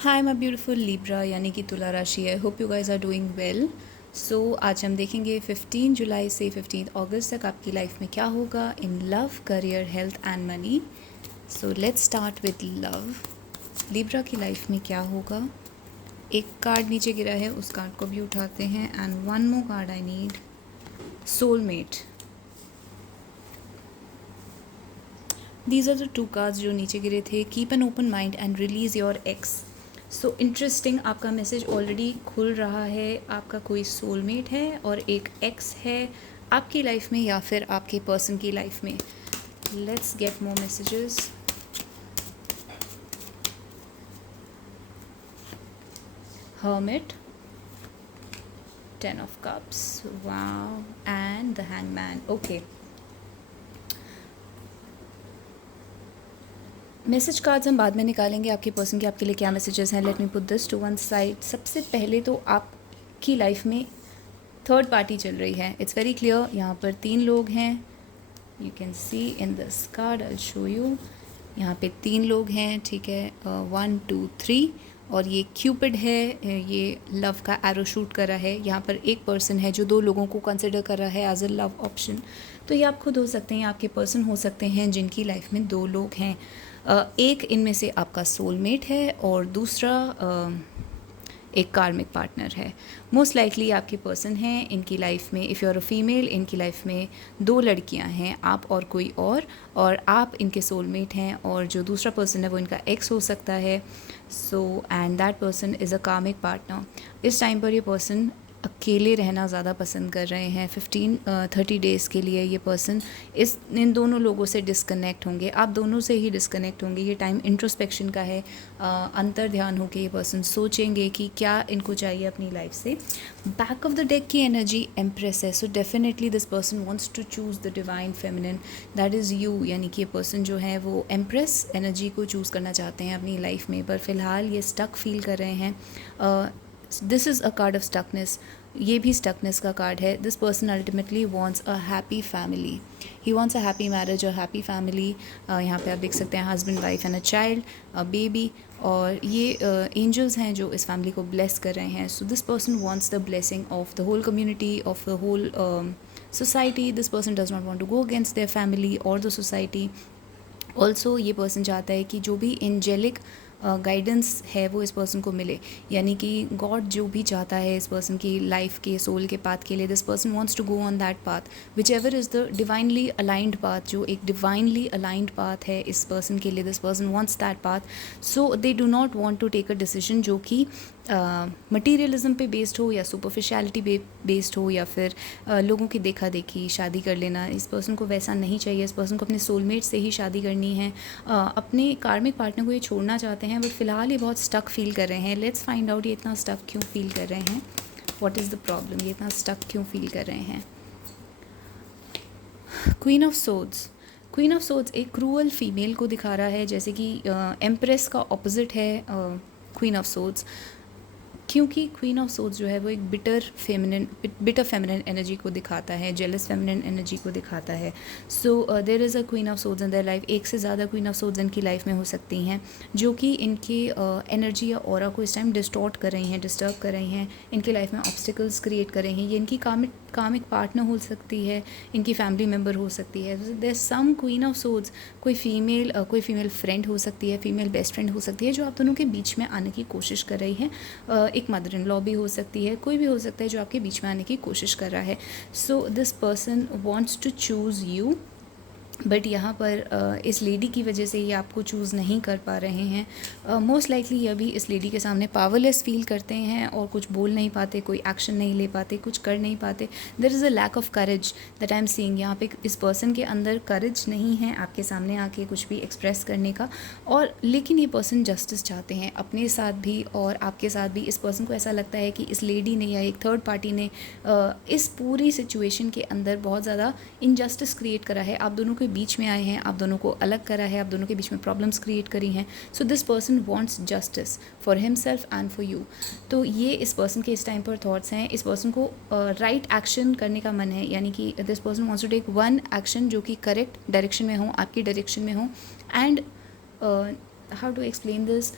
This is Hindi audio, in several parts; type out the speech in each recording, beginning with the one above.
हाय माय ब्यूटीफुल लिब्रा यानी कि तुला राशि। I hope you guys are doing well. So आज हम देखेंगे 15 जुलाई से 15 अगस्त तक आपकी लाइफ में क्या होगा in love, career, health and money. So let's start with love. Libra की लाइफ में क्या होगा। एक कार्ड नीचे गिरा है, उस कार्ड को भी उठाते हैं and one more card I need. Soulmate. These are the two cards जो नीचे गिरे थे। Keep an open mind and release your ex. So interesting, आपका मैसेज ऑलरेडी खुल रहा है। आपका कोई सोलमेट है और एक एक्स है आपकी लाइफ में या फिर आपके पर्सन की लाइफ में। Let's get more messages. Hermit, 10 of cups, wow, and the hangman. Okay, message cards हम बाद में निकालेंगे आपके पर्सन के आपके लिए क्या मैसेजेस हैं। Let me put this to one side. सबसे पहले तो आपकी लाइफ में थर्ड पार्टी चल रही है। इट्स वेरी क्लियर, यहाँ पर 3 लोग हैं। You can see in this card, I show you. यहाँ पे 3 लोग हैं, ठीक है, 1 2 3। और ये क्यूपिड है, ये लव का एरो शूट कर रहा है। यहाँ पर एक पर्सन है जो 2 लोगों को कंसिडर कर रहा है एज अ लव ऑप्शन। तो ये आप खुद हो सकते हैं, आपके पर्सन हो सकते हैं जिनकी लाइफ में 2 लोग हैं। एक इनमें से आपका सोलमेट है और दूसरा एक कार्मिक पार्टनर है। मोस्ट लाइकली आपके पर्सन हैं, इनकी लाइफ में if you are a female, इनकी लाइफ में 2 लड़कियां हैं, आप और कोई और आप इनके सोलमेट हैं और जो दूसरा पर्सन है वो इनका एक्स हो सकता है। So and that person is a कार्मिक पार्टनर। इस टाइम पर ये पर्सन अकेले रहना ज़्यादा पसंद कर रहे हैं। 30 डेज़ के लिए ये पर्सन इन दोनों लोगों से डिस्कनेक्ट होंगे। आप दोनों से ही डिस्कनेक्ट होंगे। ये टाइम इंट्रोस्पेक्शन का है। अंतर ध्यान होकर ये पर्सन सोचेंगे कि क्या इनको चाहिए अपनी लाइफ से। बैक ऑफ द डेक की एनर्जी एम्प्रेस है। So definitely this person wants to choose the divine feminine, that is you. यानी कि ये पर्सन जो है वो एम्प्रेस एनर्जी को चूज़ करना चाहते हैं अपनी लाइफ में, पर फिलहाल ये स्टक फील कर रहे हैं। This is a card of stuckness. ये भी स्टकनेस का कार्ड है। This person ultimately wants a happy family. He wants a happy marriage और हैप्पी फैमिली। यहाँ पे आप देख सकते हैं husband, wife and a child, a baby. और ये एंजल्स हैं जो इस फैमिली को ब्लेस कर रहे हैं। So this person wants the blessing of the whole community, of the whole society. This person does not want to go against their family और द सोसाइटी। ऑल्सो ये पर्सन चाहता है कि जो भी एंजेलिक गाइडेंस है वो इस पर्सन को मिले। यानी कि गॉड जो भी चाहता है इस पर्सन की लाइफ के सोल के पाथ के लिए, this person wants to go on that path whichever is the divinely aligned path. जो एक डिवाइनली अलाइंड पाथ है इस पर्सन के लिए, this person wants that path. So they do not want to take a decision जो कि मटीरियलिज्म पे बेस्ड हो या सुपरफिशियलिटी बेस्ड हो या फिर लोगों की देखा देखी शादी कर लेना। इस पर्सन को वैसा नहीं चाहिए। इस पर्सन को अपने सोलमेट से ही शादी करनी है। अपने कार्मिक पार्टनर को ये छोड़ना चाहते हैं, बट फिलहाल ये बहुत स्टक फील कर रहे हैं। लेट्स फाइंड आउट ये इतना स्टक क्यों फील कर रहे हैं। व्हाट इज़ द प्रॉब्लम, ये इतना स्टक क्यों फील कर रहे हैं। Queen of swords. Queen of swords एक क्रूअल फीमेल को दिखा रहा है, जैसे कि एम्प्रेस का ऑपोजिट है क्वीन ऑफ सोड्स। क्योंकि क्वीन ऑफ सोड्स जो है वो एक बिटर फेमिनिन एनर्जी को दिखाता है, जेलस फेमिनिन एनर्जी को दिखाता है। So there is a queen of swords in their life. एक से ज़्यादा क्वीन ऑफ सोड्स इनकी लाइफ में हो सकती हैं जो कि इनके एनर्जी या ऑरा को इस टाइम डिस्टॉर्ट कर रही हैं, डिस्टर्ब कर रही हैं, इनकी लाइफ में ऑब्स्टिकल्स क्रिएट कर रही हैं। ये इनकी कामिक पार्टनर हो सकती है, इनकी फैमिली मेम्बर हो सकती है। There some queen of swords, कोई फीमेल फ्रेंड हो सकती है, फीमेल बेस्ट फ्रेंड हो सकती है जो आप दोनों के बीच में आने की कोशिश कर रही है। एक मदर इन लॉ भी हो सकती है, कोई भी हो सकता है जो आपके बीच में आने की कोशिश कर रहा है। So this person wants to choose you, but यहाँ पर इस लेडी की वजह से ये आपको चूज़ नहीं कर पा रहे हैं। मोस्ट लाइकली ये अभी इस लेडी के सामने पावरलेस फील करते हैं और कुछ बोल नहीं पाते, कोई एक्शन नहीं ले पाते, कुछ कर नहीं पाते। There is a lack of courage that I am seeing. यहाँ पे इस पर्सन के अंदर करेज नहीं है आपके सामने आके कुछ भी एक्सप्रेस करने का। और लेकिन ये पर्सन जस्टिस चाहते हैं अपने साथ भी और आपके साथ भी। इस पर्सन को ऐसा लगता है कि इस लेडी ने या एक थर्ड पार्टी ने इस पूरी सिचुएशन के अंदर बहुत ज़्यादा इनजस्टिस क्रिएट करा है। आप दोनों के बीच में आए हैं, आप दोनों को अलग करा है, आप दोनों के बीच में प्रॉब्लम्स क्रिएट करी हैं। So this person wants justice for himself and for you. तो ये इस पर्सन के इस टाइम पर थॉट्स हैं। इस पर्सन को राइट एक्शन करने का मन है, यानी कि this person wants to take one action जो कि करेक्ट डायरेक्शन में हो, आपकी डायरेक्शन में हो। And how to explain this,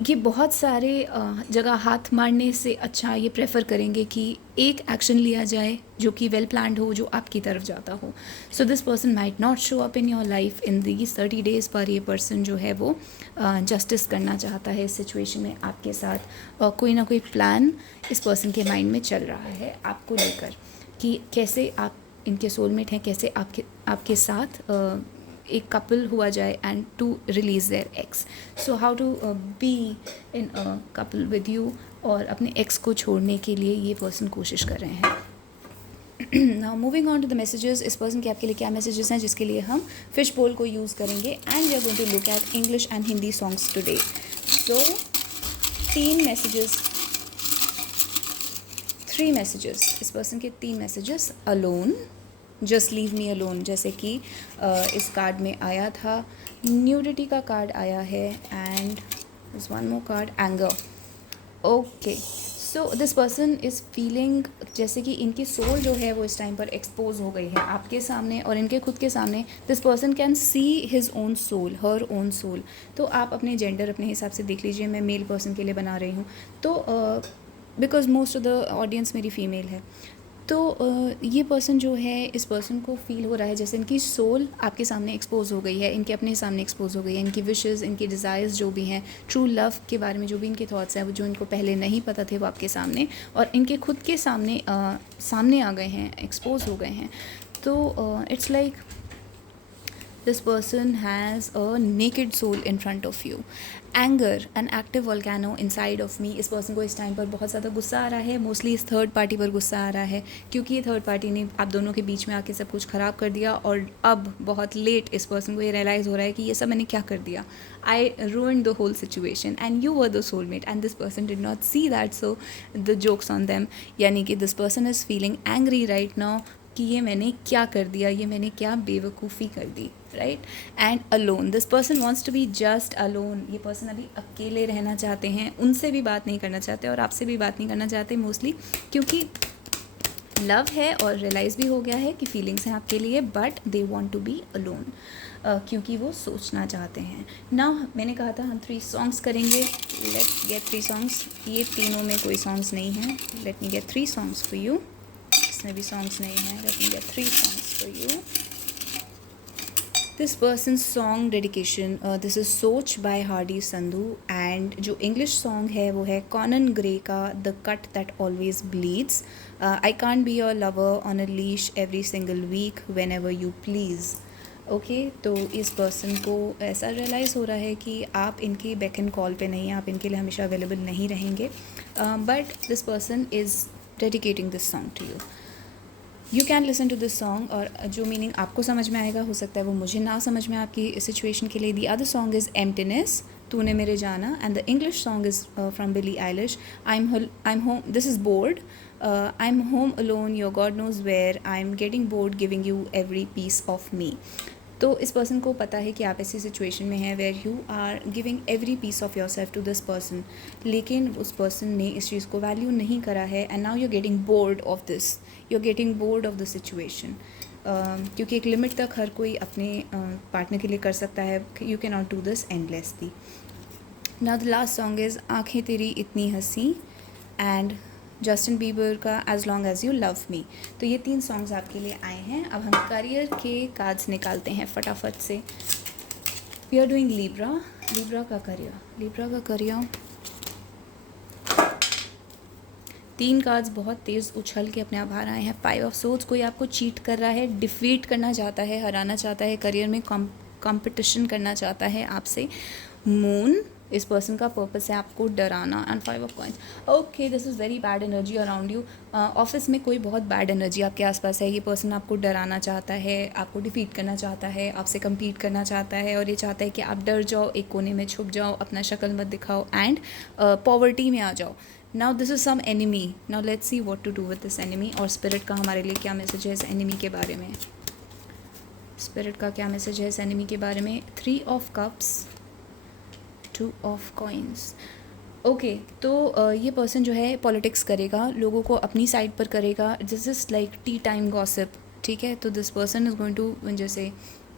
ये बहुत सारे जगह हाथ मारने से अच्छा ये प्रेफर करेंगे कि एक एक्शन लिया जाए जो कि वेल प्लान्ड हो, जो आपकी तरफ जाता हो. सो this person might not show up in your life in these 30 days, पर ये पर्सन जो है वो जस्टिस करना चाहता है इस सिचुएशन में आपके साथ. कोई ना कोई प्लान इस पर्सन के माइंड में चल रहा है आपको लेकर कि कैसे आप इनके सोलमेट हैं, कैसे आपके साथ एक कपल हुआ जाए and to release their ex. So how to be in a couple with you, और अपने एक्स को छोड़ने के लिए ये पर्सन कोशिश कर रहे हैं. Now moving on to the messages, इस पर्सन के आपके लिए क्या मैसेजेस हैं जिसके लिए हम फिश बोल को यूज़ करेंगे, and we are going to look at English and Hindi songs today. So 3 messages, इस पर्सन के 3 messages. Alone, just leave me alone, जैसे कि इस कार्ड में आया था. न्यूडिटी का कार्ड आया है, and this one more card, anger. Okay, so this person is feeling जैसे कि इनकी सोल जो है वो इस टाइम पर एक्सपोज हो गई है आपके सामने और इनके खुद के सामने. This person can see his own soul, her own soul. तो आप अपने जेंडर अपने हिसाब से देख लीजिए. मैं मेल पर्सन के लिए बना रही हूँ, तो because most of the audience मेरी फ़ीमेल है. तो ये पर्सन जो है, इस पर्सन को फील हो रहा है जैसे इनकी सोल आपके सामने एक्सपोज हो गई है, इनके अपने सामने एक्सपोज हो गई है. इनकी विशेस, इनकी डिज़ायर्स जो भी हैं, ट्रू लव के बारे में जो भी इनके थॉट्स हैं, वो जो इनको पहले नहीं पता थे वो आपके सामने और इनके खुद के सामने सामने आ गए हैं, एक्सपोज हो गए हैं. तो it's like this person has a naked soul in front of you. Anger, an active volcano inside of me. इस पर्सन को इस टाइम पर बहुत ज़्यादा गुस्सा आ रहा है. मोस्टली इस थर्ड पार्टी पर गुस्सा आ रहा है क्योंकि ये थर्ड पार्टी ने आप दोनों के बीच में आके सब कुछ ख़राब कर दिया और अब बहुत लेट इस पर्सन को ये रियलाइज़ हो रहा है कि ये सब मैंने क्या कर दिया. आई ruined the whole situation and you were the soulmate and this person did not see that, so the joke's on them. यानी कि this person is feeling angry right now कि ये मैंने क्या कर दिया, ये मैंने क्या बेवकूफ़ी कर दी, right. And alone, this person wants to be just alone. ये पर्सन अभी अकेले रहना चाहते हैं, उनसे भी बात नहीं करना चाहते और आपसे भी बात नहीं करना चाहते मोस्टली, क्योंकि लव है और रियलाइज़ भी हो गया है कि फीलिंग्स हैं आपके लिए, but they want to be alone क्योंकि वो सोचना चाहते हैं. ना मैंने कहा था हम 3 सॉन्ग्स करेंगे. Let's get 3 songs. ये तीनों में कोई सॉन्ग्स नहीं हैं. Let me get 3 songs for you. इसमें भी सॉन्ग्स नहीं हैं. Let me get 3 songs for you. This person song dedication, this is Soch by Hardy Sandhu, and जो इंग्लिश सॉन्ग है वो है कॉनन ग्रे का the cut that always bleeds. I can't be your lover on a leash every single week when ever you please. Okay, तो इस पर्सन को ऐसा रियलाइज़ हो रहा है कि आप इनकी बैक एंड कॉल पे नहीं हैं, आप इनके लिए हमेशा अवेलेबल नहीं रहेंगे, but this person is dedicating this song to you. You can listen to this song, और जो मीनिंग आपको समझ में आएगा हो सकता है वो मुझे ना समझ में आपकी सिचुएशन के लिए. The other song is emptiness, तूने मेरे जाना, and the English song is from Billie Eilish, I am home, this is bored, I am home alone, your god knows where, I am getting bored giving you every piece of me. तो इस पर्सन को पता है कि आप ऐसी सिचुएशन में हैं where you are giving every piece of your self to this person, लेकिन उस पर्सन ने इस चीज़ को वैल्यू नहीं करा है, and now you are getting bored of this, you are getting bored of the situation. क्योंकि एक लिमिट तक हर कोई अपने पार्टनर के लिए कर सकता है. You can not do this endlessly. Now the last song is आँखें तेरी इतनी हंसी, एंड जस्टिन बीबर का as long as you love me. तो ये 3 सॉन्ग्स आपके लिए आए हैं. अब हम करियर के कार्ड्स निकालते हैं फटाफट से. We are doing Libra. Libra का करियर 3 कार्ड्स बहुत तेज़ उछल के अपने आप बाहर आए हैं. 5 ऑफ सोर्ड्स, कोई आपको चीट कर रहा है, डिफीट करना चाहता है, हराना चाहता है, करियर में कंपटीशन करना चाहता है आपसे. मून, इस पर्सन का पर्पस है आपको डराना, and 5 of coins. Okay, this is very bad energy around you. Office में कोई बहुत बैड एनर्जी आपके आसपास है. ये पर्सन आपको डराना चाहता है, आपको डिफीट करना चाहता है, आपसे कम्पीट करना चाहता है, और ये चाहता है कि आप डर जाओ, एक कोने में छुप जाओ, अपना शक्ल मत दिखाओ, एंड पॉवर्टी में आ जाओ. Now this is some enemy. Now let's see what to do with this enemy, और स्पिरिट का हमारे लिए क्या मैसेज है इस एनिमी के बारे में. स्पिरिट का क्या मैसेज है इस एनिमी के बारे में. 3 of cups, 2 of coins. Okay, तो ये पर्सन जो है पॉलिटिक्स करेगा, लोगों को अपनी साइड पर करेगा. This is like tea time gossip, ठीक है. तो this person is going to जैसे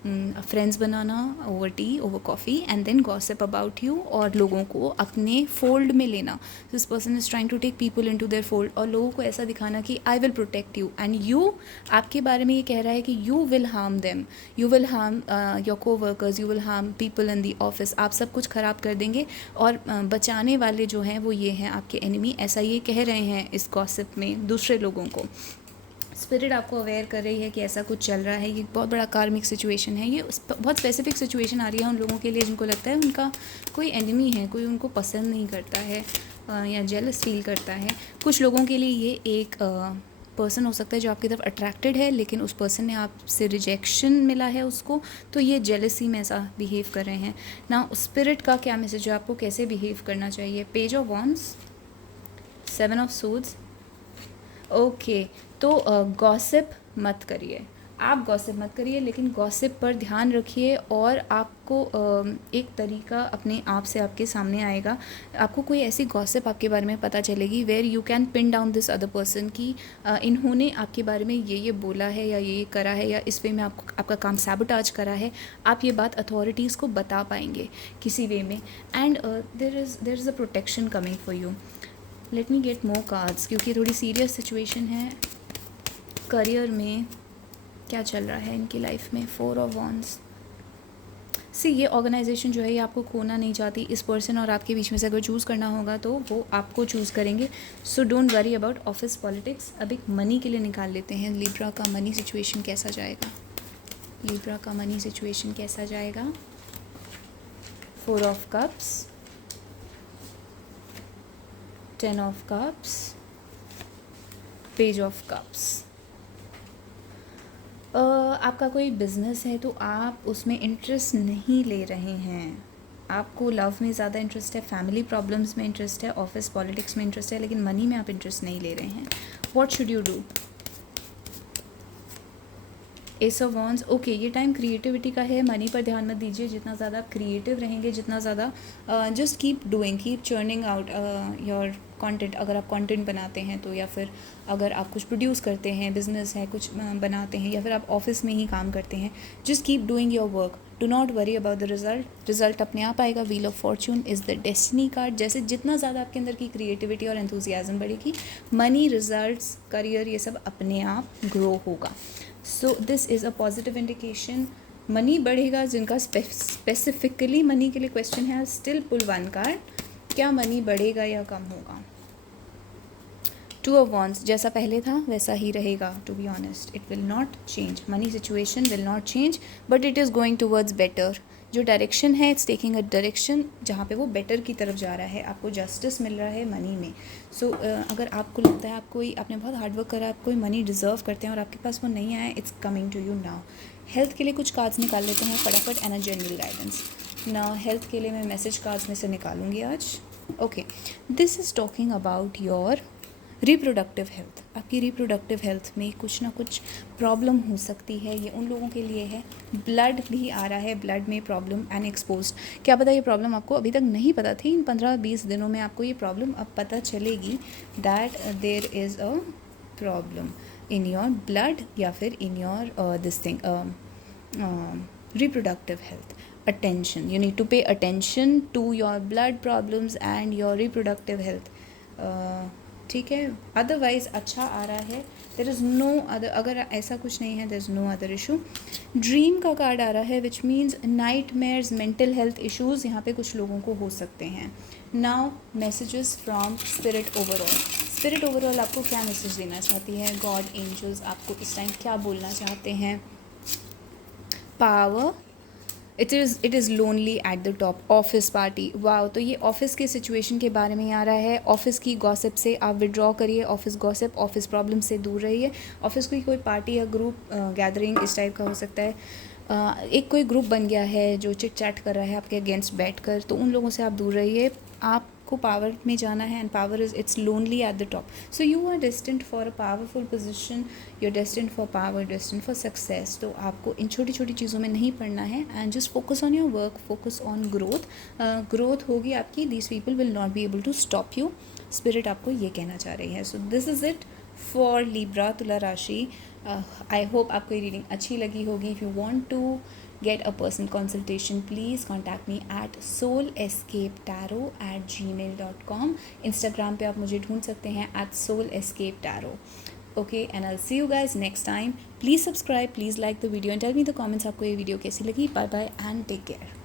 फ्रेंड्स बनाना over tea, over coffee, and then gossip about you, और लोगों को अपने फोल्ड में लेना. This person is trying to take people into their fold, और लोगों को ऐसा दिखाना कि I will protect you, and you, आपके बारे में ये कह रहा है कि you will harm them, you will harm your coworkers, you will harm people in the office, आप सब कुछ ख़राब कर देंगे, और बचाने वाले जो हैं वो ये हैं आपके एनिमी. ऐसा ये कह रहे हैं इस गॉसिप में दूसरे लोगों को. स्पिरिट आपको अवेयर कर रही है कि ऐसा कुछ चल रहा है. ये बहुत बड़ा कार्मिक सिचुएशन है. ये बहुत स्पेसिफिक सिचुएशन आ रही है उन लोगों के लिए जिनको लगता है उनका कोई एनिमी है, कोई उनको पसंद नहीं करता है या जेलस फील करता है. कुछ लोगों के लिए ये एक पर्सन हो सकता है जो आपकी तरफ अट्रैक्टेड है, लेकिन उस पर्सन ने आपसे रिजेक्शन मिला है उसको, तो ये जेलसी में ऐसा बिहेव कर रहे हैं ना. स्पिरिट का क्या मैसेज है आपको, कैसे बिहेव करना चाहिए? Page of wands, 7 of swords. Okay, तो गॉसिप मत करिए, आप गॉसिप मत करिए, लेकिन गॉसिप पर ध्यान रखिए, और आपको एक तरीका अपने आप से आपके सामने आएगा. आपको कोई ऐसी गॉसिप आपके बारे में पता चलेगी where you can pin down this other person की इन्होंने आपके बारे में ये बोला है या ये करा है या इस वे में आपका काम सैबोटाज करा है. आप ये बात अथॉरिटीज़ को बता पाएंगे किसी वे में, and there is a protection coming for you. Let me get more cards, क्योंकि थोड़ी सीरियस सिचुएशन है. करियर में क्या चल रहा है इनकी लाइफ में? 4 ऑफ वॉन्ड्स. सी, ये ऑर्गेनाइजेशन जो है ये आपको खोना नहीं चाहती. इस पर्सन और आपके बीच में से अगर चूज़ करना होगा तो वो आपको चूज़ करेंगे. So don't worry about office politics. अब एक मनी के लिए निकाल लेते हैं. लिब्रा का मनी सिचुएशन कैसा जाएगा? लिब्रा का मनी सिचुएशन कैसा जाएगा? 4 of cups, 10 of cups, page of cups. आपका कोई बिज़नेस है तो आप उसमें इंटरेस्ट नहीं ले रहे हैं. आपको लव में ज़्यादा इंटरेस्ट है, फैमिली प्रॉब्लम्स में इंटरेस्ट है, ऑफिस पॉलिटिक्स में इंटरेस्ट है, लेकिन मनी में आप इंटरेस्ट नहीं ले रहे हैं. What should you do? S of wands. Okay, ये टाइम क्रिएटिविटी का है. मनी पर ध्यान मत दीजिए. जितना ज़्यादा आप क्रिएटिव रहेंगे, जितना ज़्यादा just keep doing, keep churning out your content. अगर आप कंटेंट बनाते हैं तो, या फिर अगर आप कुछ प्रोड्यूस करते हैं, बिजनेस है, कुछ बनाते हैं, या फिर आप ऑफिस में ही काम करते हैं, just keep doing your work. Do not worry about the result. Result अपने आप आएगा. Wheel of Fortune is the destiny card. जैसे जितना ज़्यादा आपके अंदर की क्रिएटिविटी और एंथुजियाज्म बढ़ेगी, मनी, रिजल्ट्स, करियर, ये सब अपने आप ग्रो होगा. सो this is a positive indication. Money बढ़ेगा. जिनका स्पेसिफिकली मनी के लिए क्वेश्चन है, स्टिल पुल 1 कार्ड. क्या मनी बढ़ेगा या कम होगा? 2 ऑफ वॉन्ड्स. जैसा पहले था वैसा ही रहेगा. To be honest, it will not change. Money situation will not change, but it is going towards better. जो डायरेक्शन है, इट्स टेकिंग अ डायरेक्शन जहाँ पे वो बेटर की तरफ जा रहा है. आपको जस्टिस मिल रहा है मनी में. सो अगर आपको लगता है आपने बहुत हार्डवर्क करा, आप कोई मनी डिज़र्व करते हैं और आपके पास वो नहीं आया, it's coming to you now. Health के लिए कुछ कार्ड्स निकाल लेते हैं फटाफट, and a general guidance. Now health के लिए मैं मैसेज कार्ड्स में से निकालूंगी आज. Okay, this is talking about your reproductive health. आपकी रिप्रोडक्टिव हेल्थ में कुछ ना कुछ प्रॉब्लम हो सकती है. ये उन लोगों के लिए है. ब्लड भी आ रहा है, ब्लड में प्रॉब्लम अनएक्सपोज्ड. क्या पता ये प्रॉब्लम आपको अभी तक नहीं पता थी. इन 15-20 दिनों में आपको ये प्रॉब्लम अब पता चलेगी that there is a problem in your blood, या फिर in your this thing reproductive health. Attention, you need to pay attention to your blood problems and your reproductive health. ठीक है, अदरवाइज़ अच्छा आ रहा है. देर इज़ नो अदर, अगर ऐसा कुछ नहीं है, there is no other issue. Dream का कार्ड आ रहा है, which means nightmares, mental health issues यहाँ पे कुछ लोगों को हो सकते हैं. Now messages from spirit overall. Spirit overall आपको क्या मैसेज देना चाहती है? गॉड, एंजल्स आपको इस टाइम क्या बोलना चाहते हैं? Power. It is lonely at the top. Office party. Wow, तो ये ऑफिस के सिचुएशन के बारे में आ रहा है. ऑफिस की गॉसिप से आप विड्रॉ करिए. ऑफिस गॉसिप, ऑफिस प्रॉब्लम से दूर रहिए. ऑफिस की कोई पार्टी या ग्रुप गैदरिंग इस टाइप का हो सकता है. एक कोई ग्रुप बन गया है जो चिट चैट कर रहा है आपके अगेंस्ट बैठ कर, तो उन लोगों से आप दूर रहिए. आपको पावर में जाना है, and power is, it's lonely at the top. So you are destined for a powerful position. You are destined for power, destined for success. तो आपको इन छोटी छोटी चीज़ों में नहीं पड़ना है, and just focus on your work, focus on growth. Growth होगी आपकी. These people will not be able to stop you. Spirit आपको ये कहना चाह रही है. So this is it for Libra, तुला राशि. आई होप आपको ये रीडिंग अच्छी लगी होगी. If you want to get a personal consultation, please contact me at soulescapetarot@gmail.com. Instagram पे आप मुझे ढूंढ सकते हैं at soulescapetarot. Okay, and I'll see you guys next time. Please subscribe, please like the video and tell me in the comments आपको ये वीडियो कैसी लगी. Bye bye and take care.